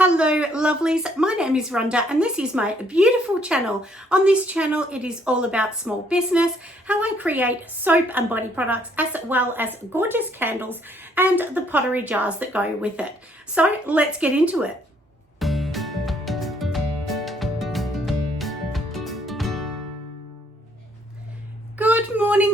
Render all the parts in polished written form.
Hello lovelies, my name is Rhonda and this is my beautiful channel. On this channel it is all about small business, how I create soap and body products as well as gorgeous candles and the pottery jars that go with it. So let's get into it.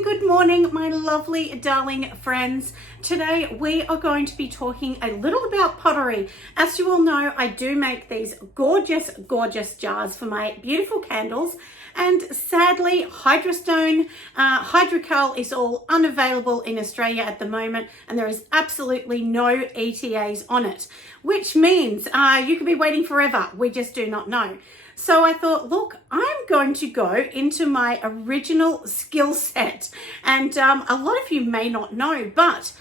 Good morning, my lovely darling friends. Today we are going to be talking a little about pottery. As you all know, I do make these gorgeous jars for my beautiful candles, and sadly hydrostone, hydrocal is all unavailable in Australia at the moment, and there is absolutely no ETAs on it, which means you could be waiting forever. We just do not know. So I thought, look, I'm going to go into my original skill set. And a lot of you may not know, but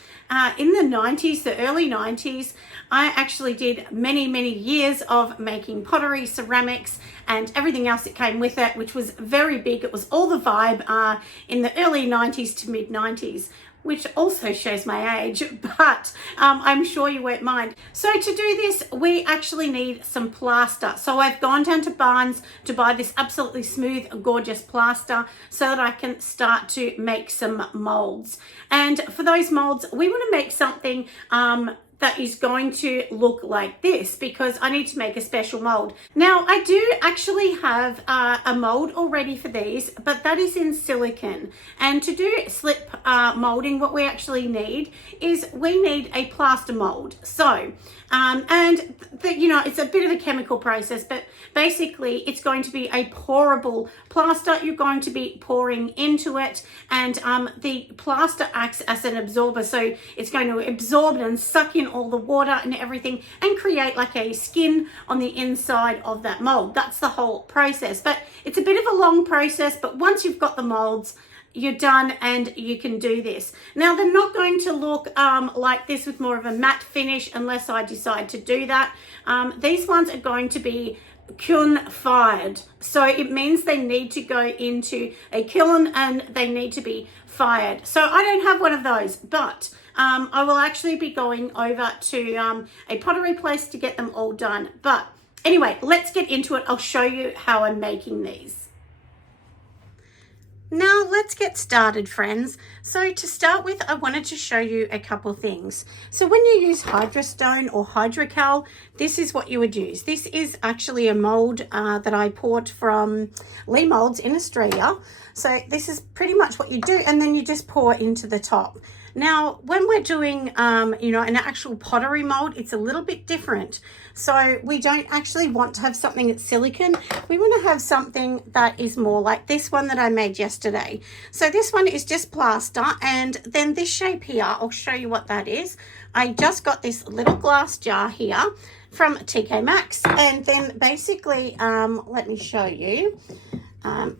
in the 90s, the early 90s, I actually did many years of making pottery, ceramics, and everything else that came with it, which was very big. It was all the vibe in the early 90s to mid 90s. Which also shows my age, but I'm sure you won't mind. So to do this, we actually need some plaster. So I've gone down to Barnes to buy this absolutely smooth, gorgeous plaster so that I can start to make some molds. And for those molds, we want to make something that is going to look like this, because I need to make a special mold. Now I do actually have a mold already for these, but that is in silicone. And to do slip molding, what we actually need is we need a plaster mold. So you know, it's a bit of a chemical process, but basically it's going to be a pourable plaster. You're going to be pouring into it, and the plaster acts as an absorber, so it's going to absorb and suck in all the water and everything and create like a skin on the inside of that mold. That's the whole process, but it's a bit of a long process. But once you've got the molds, you're done and you can do this. Now they're not going to look like this with more of a matte finish unless I decide to do that. These ones are going to be kiln fired, so it means they need to go into a kiln and they need to be fired. So I don't have one of those, but I will actually be going over to a pottery place to get them all done. But anyway, let's get into it. I'll show you how I'm making these. Now let's get started, friends. So to start with, I wanted to show you a couple things. So when you use hydrostone or hydrocal, this is what you would use. This is actually a mold that I bought from Lee Moulds in Australia. So this is pretty much what you do, and then you just pour into the top. Now, when we're doing, you know, an actual pottery mold, it's a little bit different. So we don't actually want to have something that's silicone. We want to have something that is more like this one that I made yesterday. So this one is just plaster, and then this shape here, I'll show you what that is. I just got this little glass jar here from TK Maxx, and then basically, let me show you.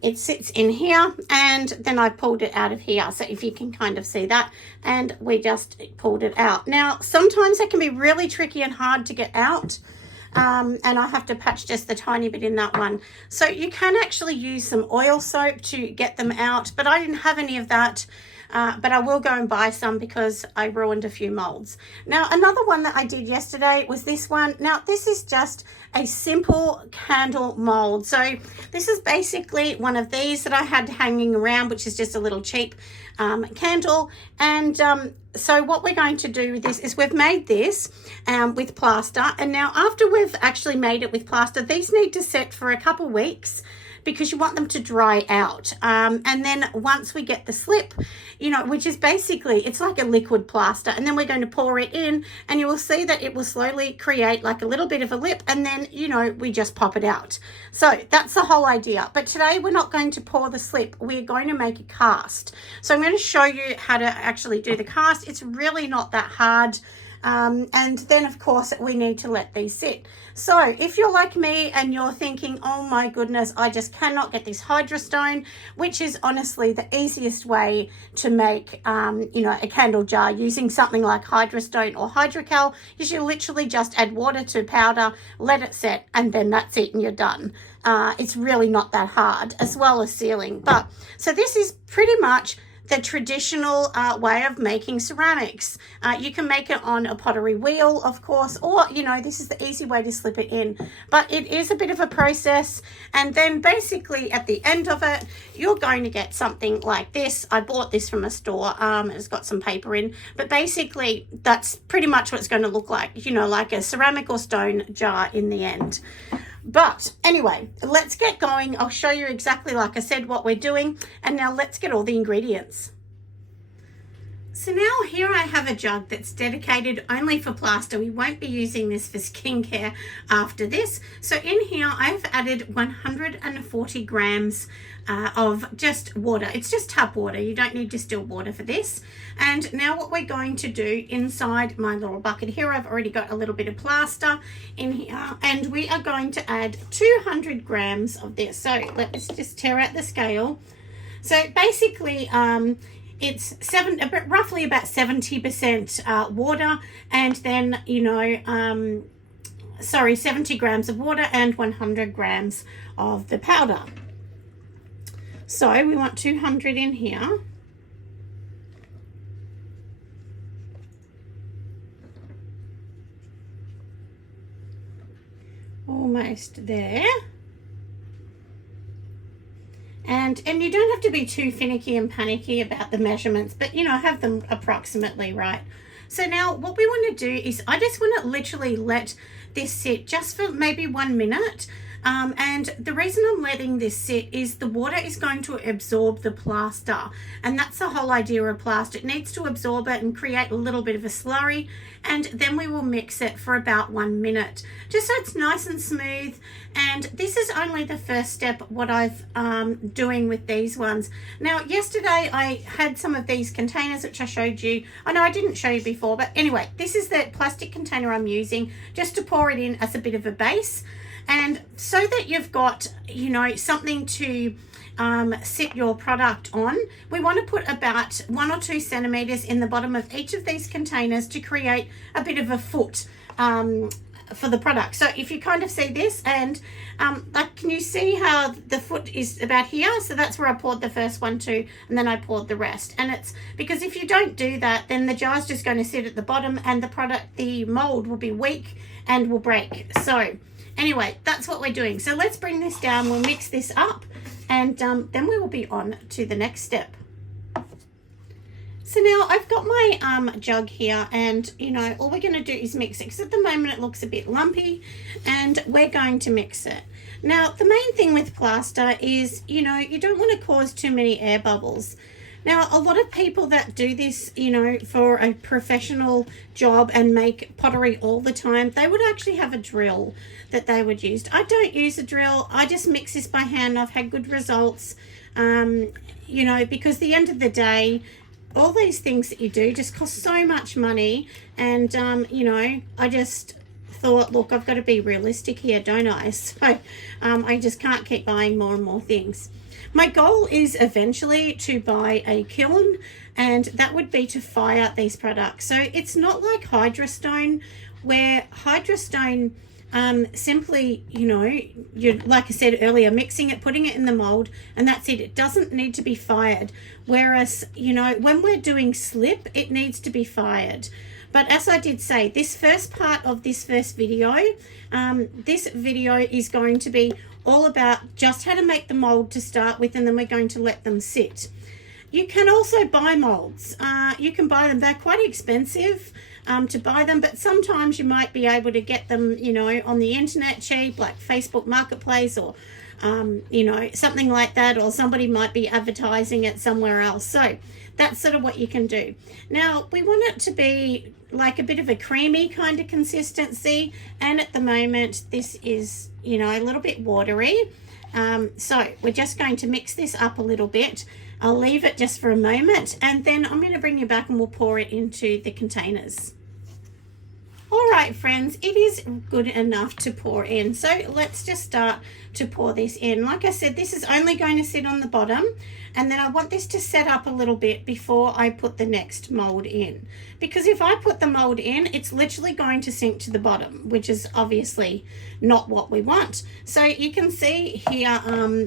It sits in here, and then I pulled it out of here, so if you can kind of see that, and we just pulled it out. Now sometimes it can be really tricky and hard to get out, and I have to patch just the tiny bit in that one. So you can actually use some oil soap to get them out, but I didn't have any of that. But I will go and buy some because I ruined a few molds. Now, another one that I did yesterday was this one. Now, this is just a simple candle mold. So this is basically one of these that I had hanging around, which is just a little cheap candle. And so what we're going to do with this is we've made this with plaster. And now after we've actually made it with plaster, these need to set for a couple weeks, because you want them to dry out. And then once we get the slip, you know, which is basically, it's like a liquid plaster, and then we're going to pour it in, and you will see that it will slowly create like a little bit of a lip, and then, you know, we just pop it out. So that's the whole idea. But today we're not going to pour the slip, we're going to make a cast. So I'm going to show you how to actually do the cast. It's really not that hard. And then of course we need to let these sit. So if you're like me and you're thinking, oh my goodness, I just cannot get this hydrostone, which is honestly the easiest way to make you know, a candle jar using something like hydrostone or hydrocal, is you literally just add water to powder, let it set, and then that's it and you're done. It's really not that hard, as well as sealing. But so this is pretty much the traditional way of making ceramics. You can make it on a pottery wheel, of course, or, you know, this is the easy way to slip it in. But it is a bit of a process. And then basically at the end of it, you're going to get something like this. I bought this from a store. It's got some paper in. But basically, that's pretty much what it's going to look like, you know, like a ceramic or stone jar in the end. But anyway, let's get going. I'll show you exactly, like I said, what we're doing. And now let's get all the ingredients. So now here I have a jug that's dedicated only for plaster. We won't be using this for skincare after this. So in here I've added 140 grams of just water. It's just tap water. You don't need distilled water for this. And now what we're going to do inside my little bucket here, I've already got a little bit of plaster in here, and we are going to add 200 grams of this. So let's just tear out the scale. So basically it's roughly about 70% water, and then, you know, 70 grams of water and 100 grams of the powder. So we want 200 in here. Almost there. And you don't have to be too finicky and panicky about the measurements, but, you know, have them approximately right. So now what we want to do is I just want to literally let this sit just for maybe 1 minute. And the reason I'm letting this sit is the water is going to absorb the plaster, and that's the whole idea of plaster. It needs to absorb it and create a little bit of a slurry, and then we will mix it for about 1 minute, just so it's nice and smooth. And this is only the first step, what I've doing with these ones. Now, yesterday I had some of these containers which I showed you. I know I didn't show you before, but anyway, this is the plastic container I'm using just to pour it in as a bit of a base. And so that you've got, you know, something to sit your product on, we want to put about 1 or 2 centimeters in the bottom of each of these containers to create a bit of a foot for the product. So if you kind of see this, and like, can you see how the foot is about here? So that's where I poured the first one to, and then I poured the rest. And it's because if you don't do that, then the jar's just going to sit at the bottom, and the mold will be weak and will break. So anyway, that's what we're doing. So let's bring this down, we'll mix this up, and then we will be on to the next step. So now I've got my jug here, and, you know, all we're going to do is mix it, because at the moment it looks a bit lumpy, and we're going to mix it. Now, the main thing with plaster is, you know, you don't want to cause too many air bubbles. Now, a lot of people that do this, you know, for a professional job and make pottery all the time, they would actually have a drill that they would use. I don't use a drill. I just mix this by hand. I've had good results, you know, because at the end of the day, all these things that you do just cost so much money. And, you know, I just thought, look, I've got to be realistic here, don't I? So I just can't keep buying more and more things. My goal is eventually to buy a kiln, and that would be to fire these products. So it's not like Hydrostone, where Hydrostone simply, you know, you, like I said earlier, mixing it, putting it in the mold, and that's it. It doesn't need to be fired. Whereas, you know, when we're doing slip, it needs to be fired. But as I did say, this first part of this first video, this video is going to be all about just how to make the mold to start with, and then we're going to let them sit. You can also buy molds. You can buy them. They're quite expensive to buy them, but sometimes you might be able to get them, you know, on the internet cheap, like Facebook Marketplace, or you know, something like that, or somebody might be advertising it somewhere else. So that's sort of what you can do. Now, we want it to be like a bit of a creamy kind of consistency, and at the moment this is, you know, a little bit watery. So we're just going to mix this up a little bit. I'll leave it just for a moment, and then I'm going to bring you back and we'll pour it into the containers. All right, friends, it is good enough to pour in. So let's just start to pour this in. Like I said, this is only going to sit on the bottom, and then I want this to set up a little bit before I put the next mold in. Because if I put the mold in, it's literally going to sink to the bottom, which is obviously not what we want. So you can see here,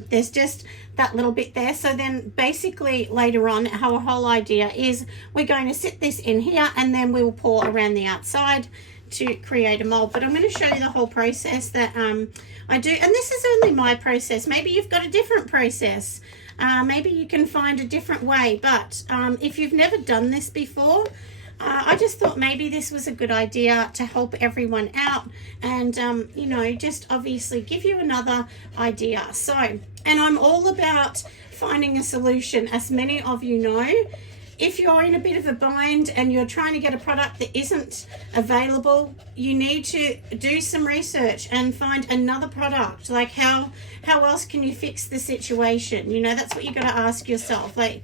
there's just that little bit there. So then basically later on, our whole idea is we're going to sit this in here and then we will pour around the outside to create a mold. But I'm going to show you the whole process that I do, and this is only my process. Maybe you've got a different process. Maybe you can find a different way, but if you've never done this before, I just thought maybe this was a good idea to help everyone out and, you know, just obviously give you another idea. So, and I'm all about finding a solution, as many of you know. If you're in a bit of a bind and you're trying to get a product that isn't available, you need to do some research and find another product. Like how else can you fix the situation? You know, that's what you got to ask yourself. Like,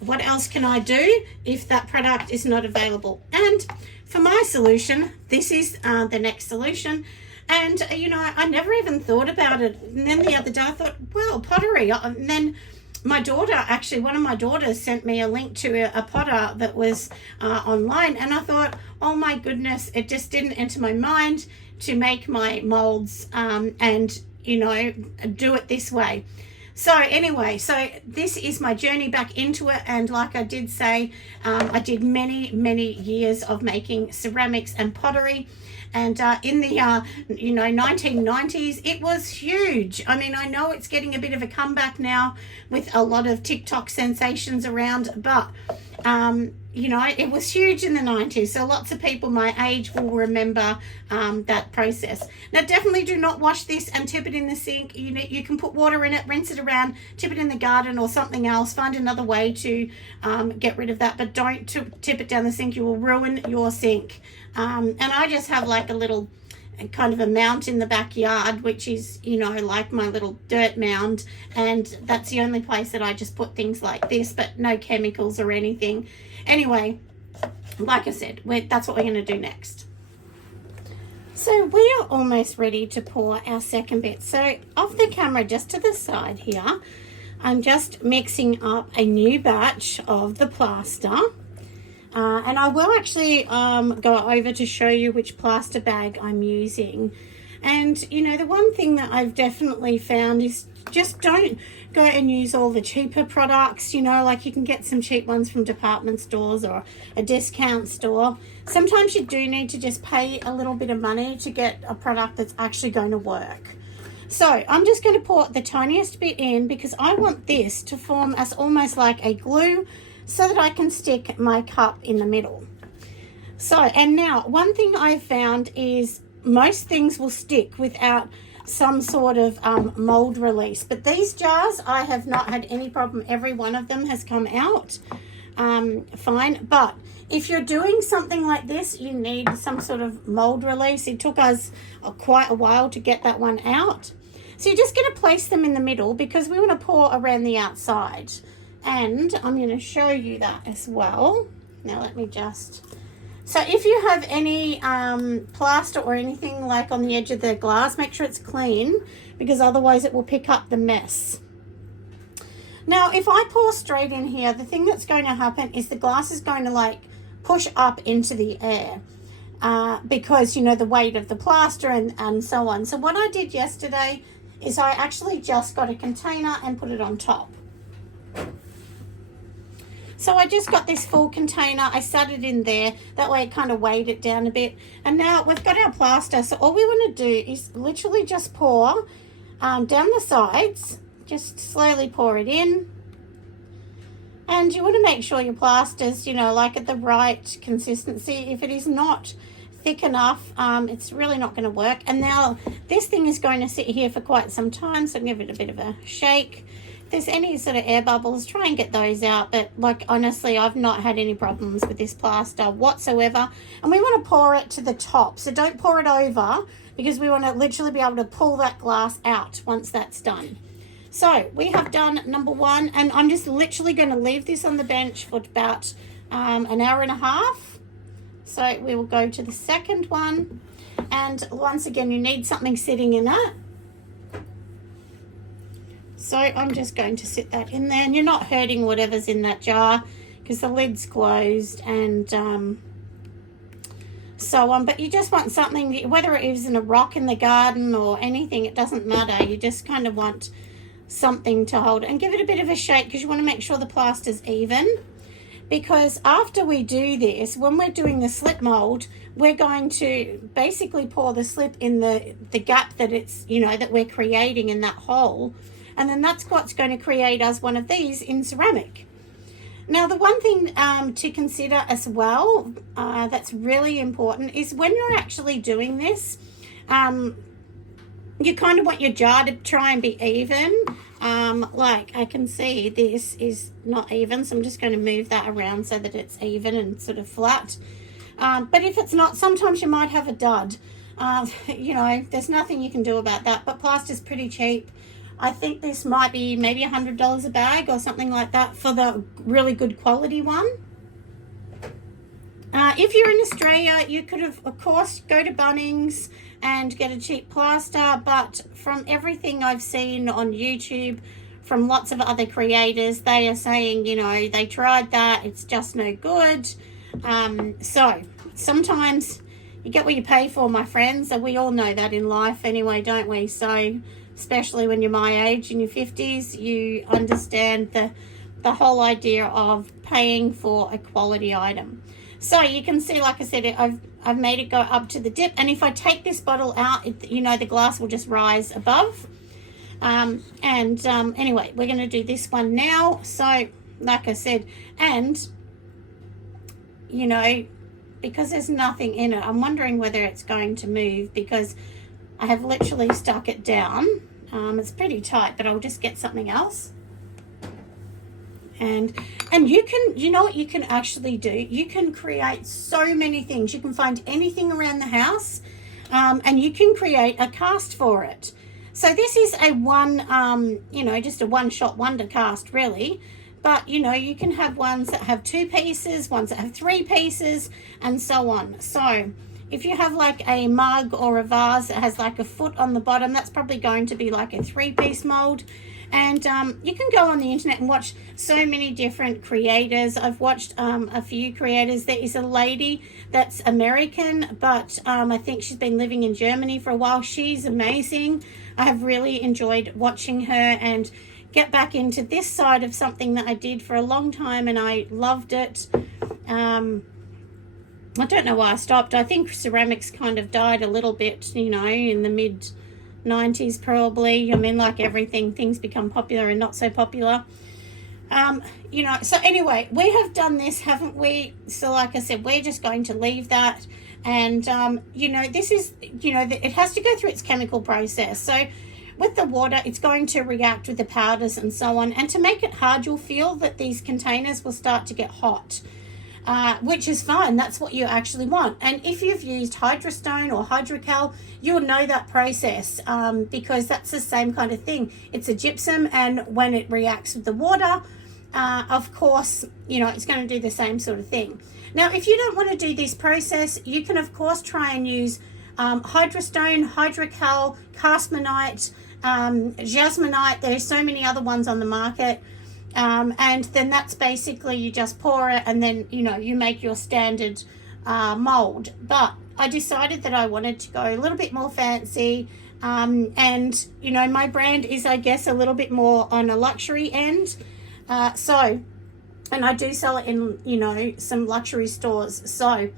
what else can I do if that product is not available? And for my solution, this is the next solution. And, you know, I never even thought about it. And then the other day I thought, well, pottery. And then my daughter, actually, one of my daughters sent me a link to a potter that was online. And I thought, oh my goodness, it just didn't enter my mind to make my molds and, you know, do it this way. So anyway, so this is my journey back into it. And like I did say, I did many years of making ceramics and pottery. And in the, you know, 1990s, it was huge. I mean, I know it's getting a bit of a comeback now with a lot of TikTok sensations around, but, you know, it was huge in the 90s. So lots of people my age will remember that process. Now, definitely do not wash this and tip it in the sink. You can put water in it, rinse it around, tip it in the garden or something else. Find another way to get rid of that, but don't tip it down the sink. You will ruin your sink. And I just have like a little kind of a mound in the backyard, which is, you know, like my little dirt mound. And that's the only place that I just put things like this, but no chemicals or anything. Anyway, like I said, that's what we're going to do next. So we are almost ready to pour our second bit. So off the camera, just to the side here, I'm just mixing up a new batch of the plaster. And I will actually go over to show you which plaster bag I'm using. And, you know, the one thing that I've definitely found is just don't go and use all the cheaper products. You know, like you can get some cheap ones from department stores or a discount store. Sometimes you do need to just pay a little bit of money to get a product that's actually going to work. So I'm just going to pour the tiniest bit in because I want this to form as almost like a glue so that I can stick my cup in the middle. So, and now one thing I've found is most things will stick without some sort of mold release, but these jars I have not had any problem. Every one of them has come out fine. But if you're doing something like this, you need some sort of mold release. It took us quite a while to get that one out. So you're just going to place them in the middle because we want to pour around the outside. And I'm going to show you that as well. Now let me just... So if you have any plaster or anything like on the edge of the glass, make sure it's clean because otherwise it will pick up the mess. Now if I pour straight in here, the thing that's going to happen is the glass is going to like push up into the air because, you know, the weight of the plaster and so on. So what I did yesterday is I actually just got a container and put it on top. So I just got this full container. I sat it in there. That way it kind of weighed it down a bit. And now we've got our plaster. So all we want to do is literally just pour down the sides. Just slowly pour it in. And you want to make sure your plaster's, you know, like at the right consistency. If it is not thick enough, it's really not going to work. And now this thing is going to sit here for quite some time. So give it a bit of a shake. If there's any sort of air bubbles, try and get those out. But like honestly, I've not had any problems with this plaster whatsoever. And we want to pour it to the top, so don't pour it over because we want to literally be able to pull that glass out once that's done. So we have done number one, and I'm just literally going to leave this on the bench for about an hour and a half. So we will go to the second one, and once again you need something sitting in it. So I'm just going to sit that in there, and you're not hurting whatever's in that jar because the lid's closed and so on. But you just want something, whether it is in a rock in the garden or anything, it doesn't matter. You just kind of want something to hold, and give it a bit of a shake because you want to make sure the plaster's even. Because after we do this, when we're doing the slip mold, we're going to basically pour the slip in the gap that it's, you know, that we're creating in that hole. And then that's what's going to create us one of these in ceramic. Now, the one thing to consider as well that's really important is when you're actually doing this, you kind of want your jar to try and be even. Like I can see this is not even, so I'm just going to move that around so that it's even and sort of flat. But if it's not, sometimes you might have a dud. You know, there's nothing you can do about that, but plaster's pretty cheap. I think this might be maybe $100 a bag or something like that for the really good quality one. If you're in Australia, you could have course go to Bunnings and get a cheap plaster, but from everything I've seen on YouTube from lots of other creators, they are saying, you know, they tried that, it's just no good. So sometimes you get what you pay for, my friends, and we all know that in life anyway, don't we? So especially when you're my age, in your 50s, you understand the whole idea of paying for a quality item. So you can see, like I said, I've made it go up to the dip, and if I take this bottle out, you know, the glass will just rise above. Anyway, we're going to do this one now. So like I said, and you know, because there's nothing in it, I'm wondering whether it's going to move, because I have literally stuck it down. It's pretty tight, but I'll just get something else. And you can, you know what you can actually do? You can create so many things. You can find anything around the house, and you can create a cast for it. So this is a you know, just a one-shot wonder cast, really. But, you know, you can have ones that have 2 pieces, ones that have 3 pieces, and so on. So if you have like a mug or a vase that has like a foot on the bottom, that's probably going to be like a 3-piece mold. And you can go on the internet and watch so many different creators. I've watched a few creators. There is a lady that's American, but I think she's been living in Germany for a while. She's amazing. I have really enjoyed watching her and get back into this side of something that I did for a long time, and I loved it. I don't know why I stopped. I think ceramics kind of died a little bit, you know, in the mid-90s probably. I mean, like everything, things become popular and not so popular. You know, so anyway, we have done this, haven't we? So like I said, we're just going to leave that. And, you know, this is, you know, it has to go through its chemical process. So with the water, it's going to react with the powders and so on. And to make it hard, you'll feel that these containers will start to get hot. Which is fine. That's what you actually want. And if you've used Hydrostone or Hydrocal, you'll know that process, because that's the same kind of thing. It's a gypsum, and when it reacts with the water, of course, you know, it's going to do the same sort of thing. Now, if you don't want to do this process, you can, of course, try and use Hydrostone, Hydrocal, Castmonite, Jasmonite. There's so many other ones on the market. And then that's basically, you just pour it, and then, you know, you make your standard mold. But I decided that I wanted to go a little bit more fancy, and, you know, my brand is, I guess, a little bit more on a luxury end. And I do sell it in, you know, some luxury stores. So,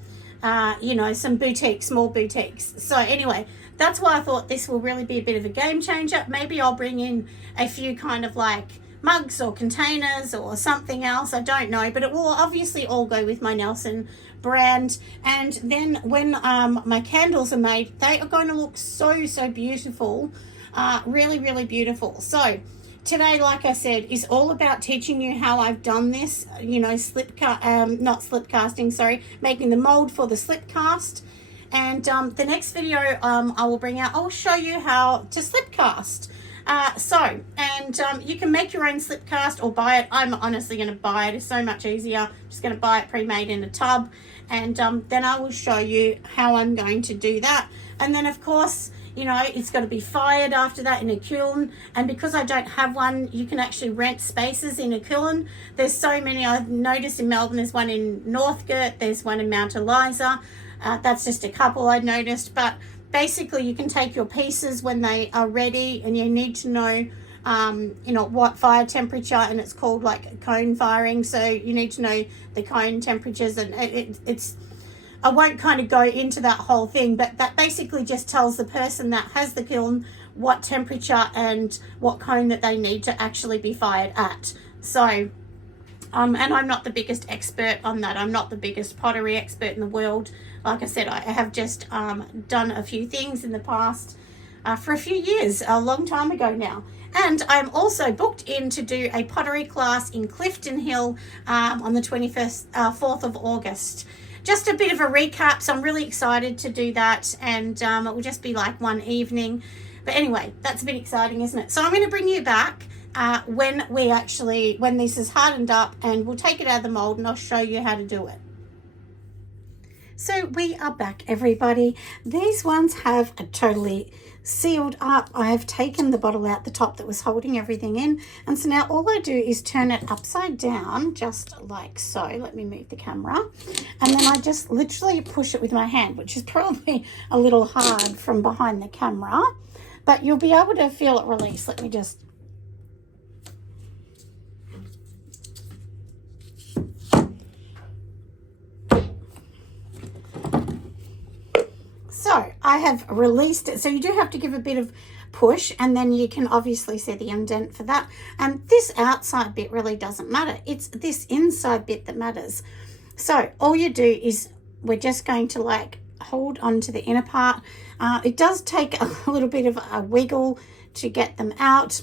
you know, some boutiques, small boutiques. So anyway, that's why I thought this will really be a bit of a game changer. Maybe I'll bring in a few kind of like mugs or containers or something else, I don't know, but it will obviously all go with my Nelson brand. And then when my candles are made, they are going to look so beautiful, really beautiful. So today, like I said, is all about teaching you how I've done this, you know, making the mold for the slip cast. And the next video I will bring out, I'll show you how to slip cast. You can make your own slip cast or buy it. I'm honestly going to buy it. It's so much easier. I'm just going to buy it pre-made in a tub, and then I will show you how I'm going to do that. And then, of course, you know, it's got to be fired after that in a kiln. And because I don't have one, you can actually rent spaces in a kiln. There's so many. I've noticed in Melbourne, there's one in Northcote, there's one in Mount Eliza. That's just a couple I noticed, but basically you can take your pieces when they are ready, and you need to know you know, what fire temperature, and it's called like cone firing. So you need to know the cone temperatures, and it's I won't kind of go into that whole thing, but that basically just tells the person that has the kiln what temperature and what cone that they need to actually be fired at. So and I'm not the biggest expert on that. I'm not the biggest pottery expert in the world. Like I said, I have just done a few things in the past for a few years, a long time ago now. And I'm also booked in to do a pottery class in Clifton Hill on the 4th of August. Just a bit of a recap, so I'm really excited to do that, and it will just be like one evening. But anyway, that's a bit exciting, isn't it? So I'm going to bring you back when this is hardened up, and we'll take it out of the mold and I'll show you how to do it. So we are back, everybody. These ones have totally sealed up. I have taken the bottle out the top that was holding everything in, and so now all I do is turn it upside down, just like so. Let me move the camera, and then I just literally push it with my hand, which is probably a little hard from behind the camera, but you'll be able to feel it release. Let me just So I have released it. So you do have to give a bit of push, and then you can obviously see the indent for that. And this outside bit really doesn't matter. It's this inside bit that matters. So all you do is we're just going to like hold on to the inner part. It does take a little bit of a wiggle to get them out.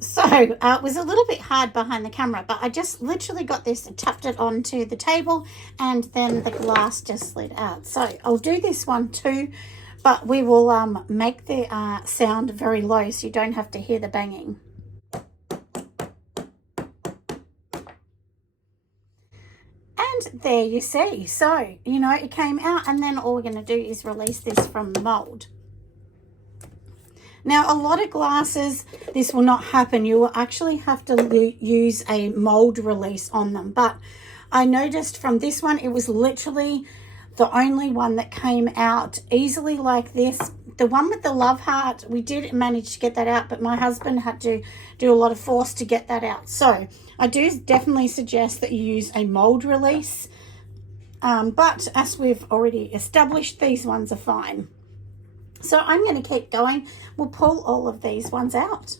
So it was a little bit hard behind the camera, but I just literally got this and tapped it onto the table, and then the glass just slid out. So I'll do this one too, but we will make the sound very low so you don't have to hear the banging. And there you see. So, you know, it came out, and then all we're going to do is release this from the mold. Now, a lot of glasses, this will not happen. You will actually have to use a mold release on them. But I noticed from this one, it was literally the only one that came out easily like this. The one with the love heart, we did manage to get that out, but my husband had to do a lot of force to get that out. So I do definitely suggest that you use a mold release. But as we've already established, these ones are fine. So I'm going to keep going. We'll pull all of these ones out.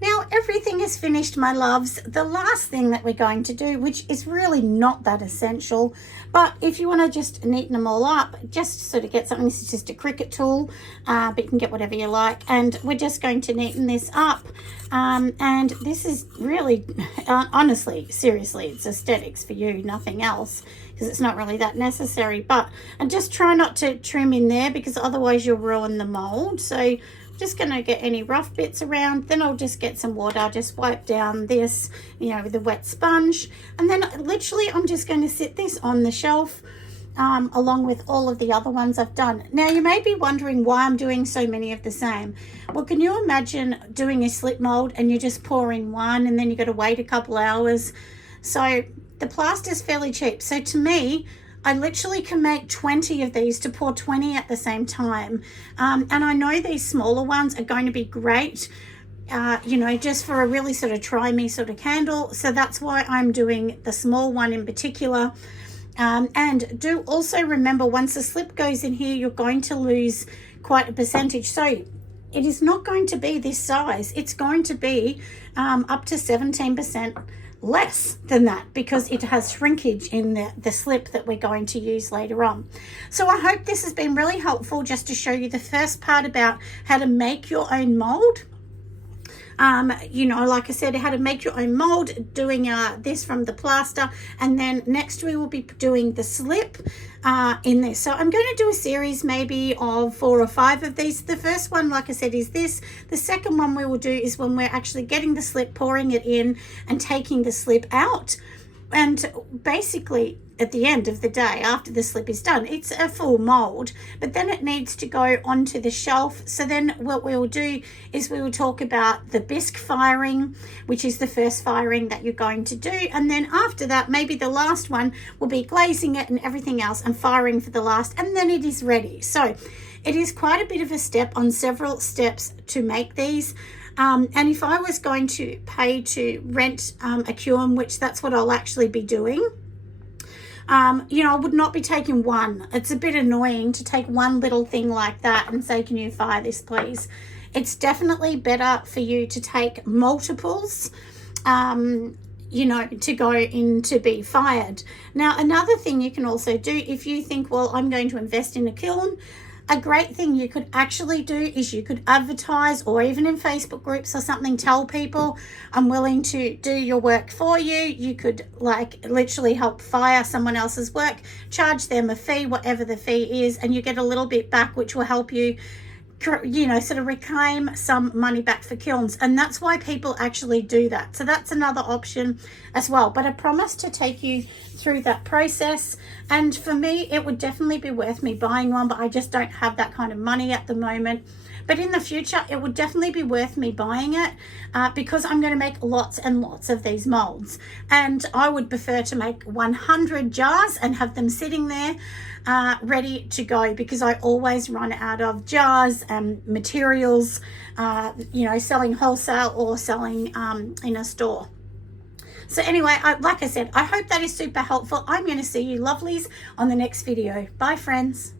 Now everything is finished, my loves. The last thing that we're going to do, which is really not that essential, but if you want to just neaten them all up, just sort of get something. This is just a Cricut tool, but you can get whatever you like. And we're just going to neaten this up. And this is really, honestly, seriously, it's aesthetics for you, nothing else, because it's not really that necessary. But and just try not to trim in there, because otherwise you'll ruin the mold. So just going to get any rough bits around, then I'll just get some water. I'll just wipe down this, you know, with a wet sponge, and then literally I'm just going to sit this on the shelf along with all of the other ones I've done. Now you may be wondering why I'm doing so many of the same. Well, can you imagine doing a slip mold and you're just pouring one, and then you got to wait a couple hours? So the plaster is fairly cheap. So to me, I literally can make 20 of these to pour 20 at the same time. And I know these smaller ones are going to be great, you know, just for a really sort of try me sort of candle. So that's why I'm doing the small one in particular. And do also remember, once the slip goes in here, you're going to lose quite a percentage. So it is not going to be this size. It's going to be up to 17% less than that, because it has shrinkage in the slip that we're going to use later on. So I hope this has been really helpful, just to show you the first part about how to make your own mold. You know, like I said, how to make your own mold, doing this from the plaster, and then next we will be doing the slip in this. So I'm going to do a series maybe of 4 or 5 of these. The first one, like I said, is this. The second one we will do is when we're actually getting the slip, pouring it in and taking the slip out. And basically at the end of the day, after the slip is done, it's a full mold, but then it needs to go onto the shelf. So then what we will do is we will talk about the bisque firing, which is the first firing that you're going to do. And then after that, maybe the last one will be glazing it and everything else and firing for the last, and then it is ready. So It is quite a bit of a step on several steps to make these. And if I was going to pay to rent a kiln, which that's what I'll actually be doing, you know, I would not be taking one. It's a bit annoying to take one little thing like that and say, can you fire this, please? It's definitely better for you to take multiples, you know, to go in to be fired. Now, another thing you can also do, if you think, well, I'm going to invest in a kiln, a great thing you could actually do is you could advertise, or even in Facebook groups or something, tell people, I'm willing to do your work for you. You could like literally help fire someone else's work, charge them a fee, whatever the fee is, and you get a little bit back, which will help you, you know, sort of reclaim some money back for kilns. And that's why people actually do that. So that's another option as well. But I promise to take you through that process. And for me, it would definitely be worth me buying one, but I just don't have that kind of money at the moment. But in the future, it would definitely be worth me buying it because I'm going to make lots and lots of these molds. And I would prefer to make 100 jars and have them sitting there ready to go, because I always run out of jars and materials, you know, selling wholesale or selling in a store. So anyway, like I said, I hope that is super helpful. I'm going to see you lovelies on the next video. Bye, friends.